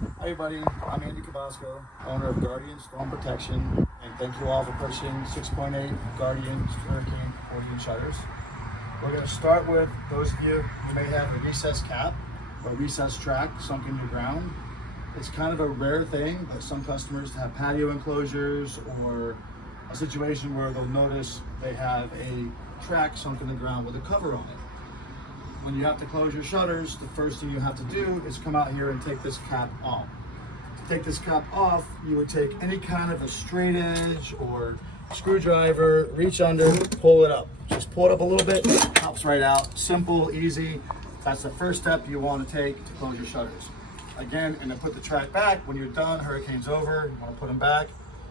Hi everybody, I'm Andy Cabasco, owner of Guardian Storm Protection, and thank you all for pushing 6.8 Guardian Hurricane accordion shutters. We're going to start with those of you who may have a recessed cap or recessed track sunk in your ground. It's kind of a rare thing, but some customers have patio enclosures or a situation where they'll notice they have a track sunk in the ground with a cover on it. When you have to close your shutters, the first thing you have to do is come out here and take this cap off. To take this cap off, you would take any kind of a straight edge or screwdriver, reach under, pull it up. Just pull it up a little bit, pops right out. Simple, easy. That's the first step you want to take to close your shutters. Again, and then put the track back. When you're done, hurricane's over, you want to put them back.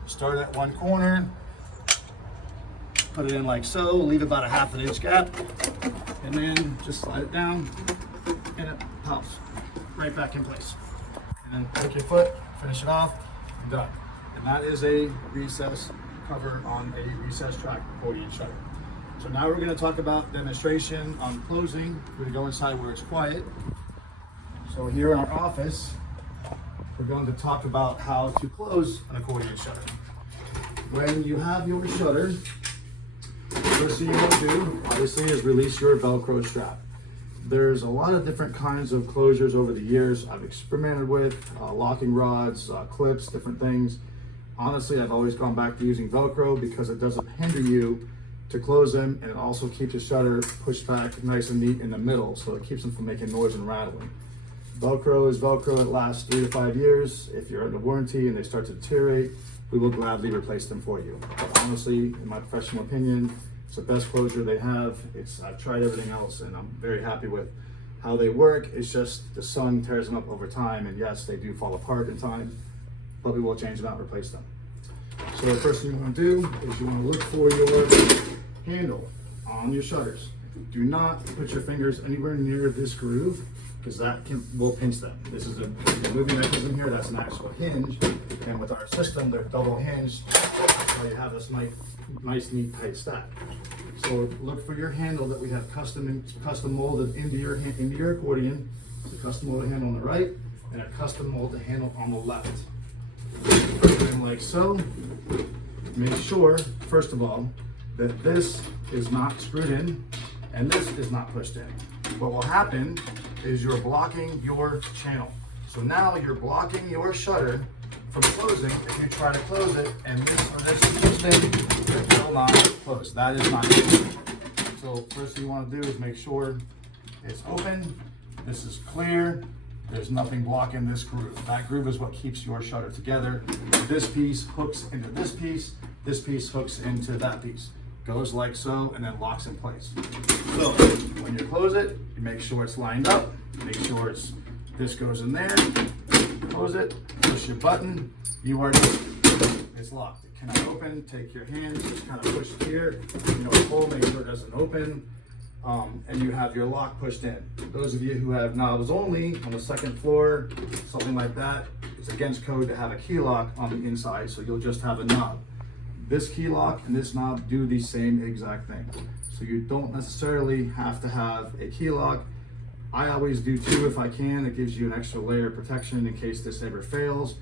Start at one corner, put it in like so, leave about a 1/2 inch gap, and then just slide it down and it pops right back in place. And then take your foot, finish it off, and done. And that is a recess cover on a recess track accordion shutter. So now we're going to talk about demonstration on closing. We're going to go inside where it's quiet. So here in our office, we're going to talk about how to close an accordion shutter. When you have your shutter, the first thing you want to do, obviously, is release your Velcro strap. There's a lot of different kinds of closures over the years I've experimented with, locking rods, clips, different things. Honestly, I've always gone back to using Velcro because it doesn't hinder you to close them, and it also keeps the shutter pushed back nice and neat in the middle, so it keeps them from making noise and rattling. Velcro is Velcro. It lasts 3 to 5 years. If you're under warranty and they start to deteriorate, we will gladly replace them for you. But honestly, in my professional opinion, it's the best closure they have. I've tried everything else and I'm very happy with how they work. It's just the sun tears them up over time, and yes, they do fall apart in time, but we will change them out and replace them. So the first thing you want to do is you want to look for your handle on your shutters. Do not put your fingers anywhere near this groove, because that will pinch them. This is a moving mechanism here, that's an actual hinge, and with our system, they're double hinged, so you have this nice, neat, tight stack. So look for your handle that we have custom molded into your accordion. It's a custom molded handle on the right, and a custom molded handle on the left. And like so. Make sure, first of all, that this is not screwed in, and this is not pushed in. What will happen is you're blocking your channel. So now you're blocking your shutter from closing. If you try to close it and this or this is pushed in, it will not close. That is not good. So first thing you want to do is make sure it's open, this is clear, there's nothing blocking this groove. That groove is what keeps your shutter together. This piece hooks into this piece hooks into that piece. Goes like so, and then locks in place. So when you close it, you make sure it's lined up, make sure this goes in there, close it, push your button, you are done. It's locked. It cannot open. Take your hand, just kind of push it here, pull, make sure it doesn't open, and you have your lock pushed in. Those of you who have knobs only on the second floor, something like that, it's against code to have a key lock on the inside, so you'll just have a knob. This key lock and this knob do the same exact thing. So you don't necessarily have to have a key lock. I always do 2 if I can. It gives you an extra layer of protection in case this ever fails.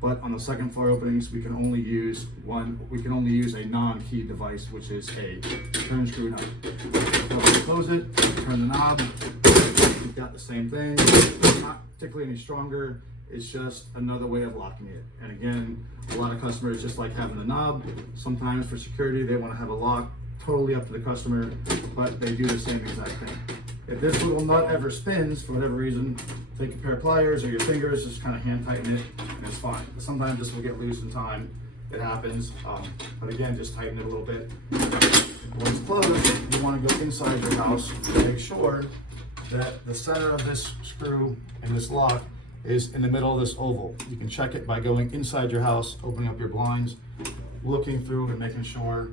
But on the second floor openings, we can only use a non-key device, which is a turn screw knob. So close it, turn the knob, you've got the same thing. It's not particularly any stronger. It's just another way of locking it. And again, a lot of customers just like having the knob. Sometimes for security, they want to have a lock. Totally up to the customer, but they do the same exact thing. If this little nut ever spins, for whatever reason, take a pair of pliers or your fingers, just kind of hand tighten it, and it's fine. But sometimes this will get loose in time. It happens. But again, just tighten it a little bit. When it's closed, you want to go inside your house to make sure that the center of this screw and this lock is in the middle of this oval. You can check it by going inside your house, opening up your blinds, looking through and making sure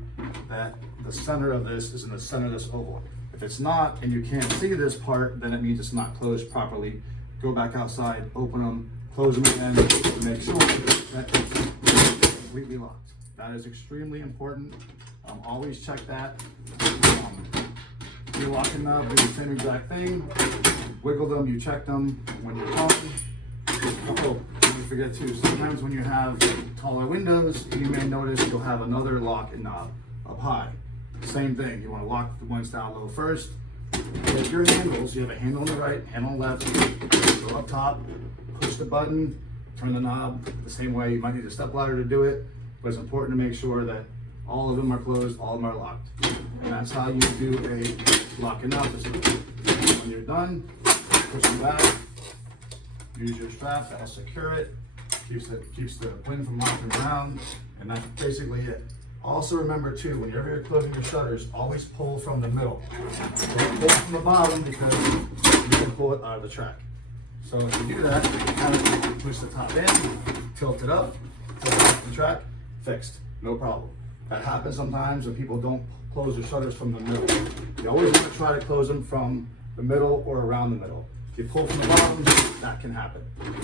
that the center of this is in the center of this oval. If it's not and you can't see this part, then it means it's not closed properly. Go back outside, open them, close them again, to make sure that it's completely locked. That is extremely important. Always check that. You're locking knob, do the same exact thing. Wiggle them, you check them when you're talking. Just a couple forget too, sometimes when you have taller windows, you may notice you'll have another lock and knob up high. Same thing, you want to lock the ones down low first. Take your handles, you have a handle on the right, handle on the left, go up top, push the button, turn the knob the same way. You might need a step ladder to do it, but it's important to make sure that all of them are closed, all of them are locked. And that's how you do a lock and knob system. When you're done, push them back, use your strap, that'll secure it, keeps the wind from knocking around, and that's basically it. Also remember too, whenever you're closing your shutters, always pull from the middle. Don't pull from the bottom because you can pull it out of the track. So if you do that, you kind of push the top in, tilt it up, pull it off the track, fixed, no problem. That happens sometimes when people don't close their shutters from the middle. You always want to try to close them from the middle or around the middle. If you pull from the bottom, that can happen.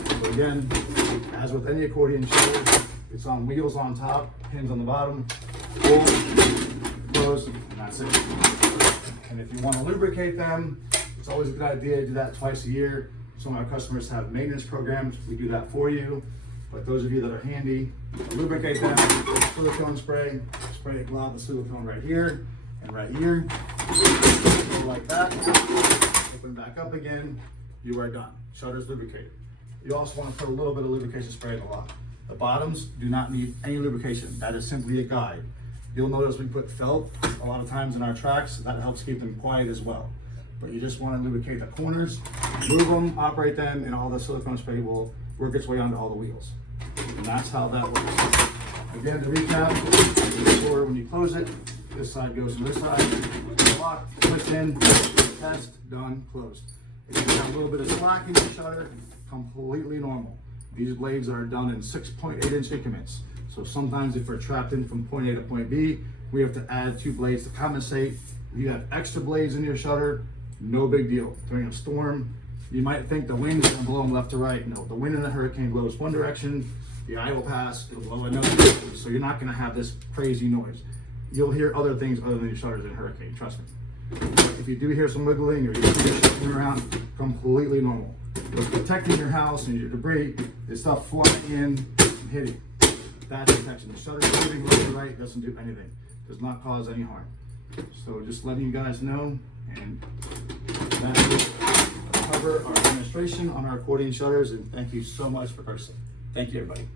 So again, as with any accordion shutter, it's on wheels on top, pins on the bottom, pull, close, and that's it. And if you want to lubricate them, it's always a good idea to do that twice a year. Some of our customers have maintenance programs, we do that for you. But those of you that are handy, lubricate them, silicone spray, spray a glob of silicone right here and right here, like that, open back up again, you are done. Shutter's lubricated. You also want to put a little bit of lubrication spray in the lock. The bottoms do not need any lubrication. That is simply a guide. You'll notice we put felt a lot of times in our tracks. That helps keep them quiet as well. But you just want to lubricate the corners, move them, operate them, and all the silicone spray will work its way onto all the wheels. And that's how that works. Again, to recap, make sure when you close it, this side goes to this side, lock, push in, test, done, closed. If you have a little bit of slack in your shutter, completely normal. These blades are done in 6.8 inch increments. So sometimes if we're trapped in from point A to point B, we have to add 2 blades to compensate. If you have extra blades in your shutter, no big deal. During a storm, you might think the wind is going to blow them left to right. No, the wind in the hurricane blows one direction, the eye will pass, it'll blow another direction. So you're not going to have this crazy noise. You'll hear other things other than your shutters in a hurricane, trust me. But if you do hear some wiggling or you hear shifting around, completely normal. What's protecting your house and your debris is stuff flying in and hitting. That's protection. The shutter moving left to right doesn't do anything. Does not cause any harm. So just letting you guys know, and that will cover our demonstration on our accordion shutters, and thank you so much for purchasing. Thank you, everybody.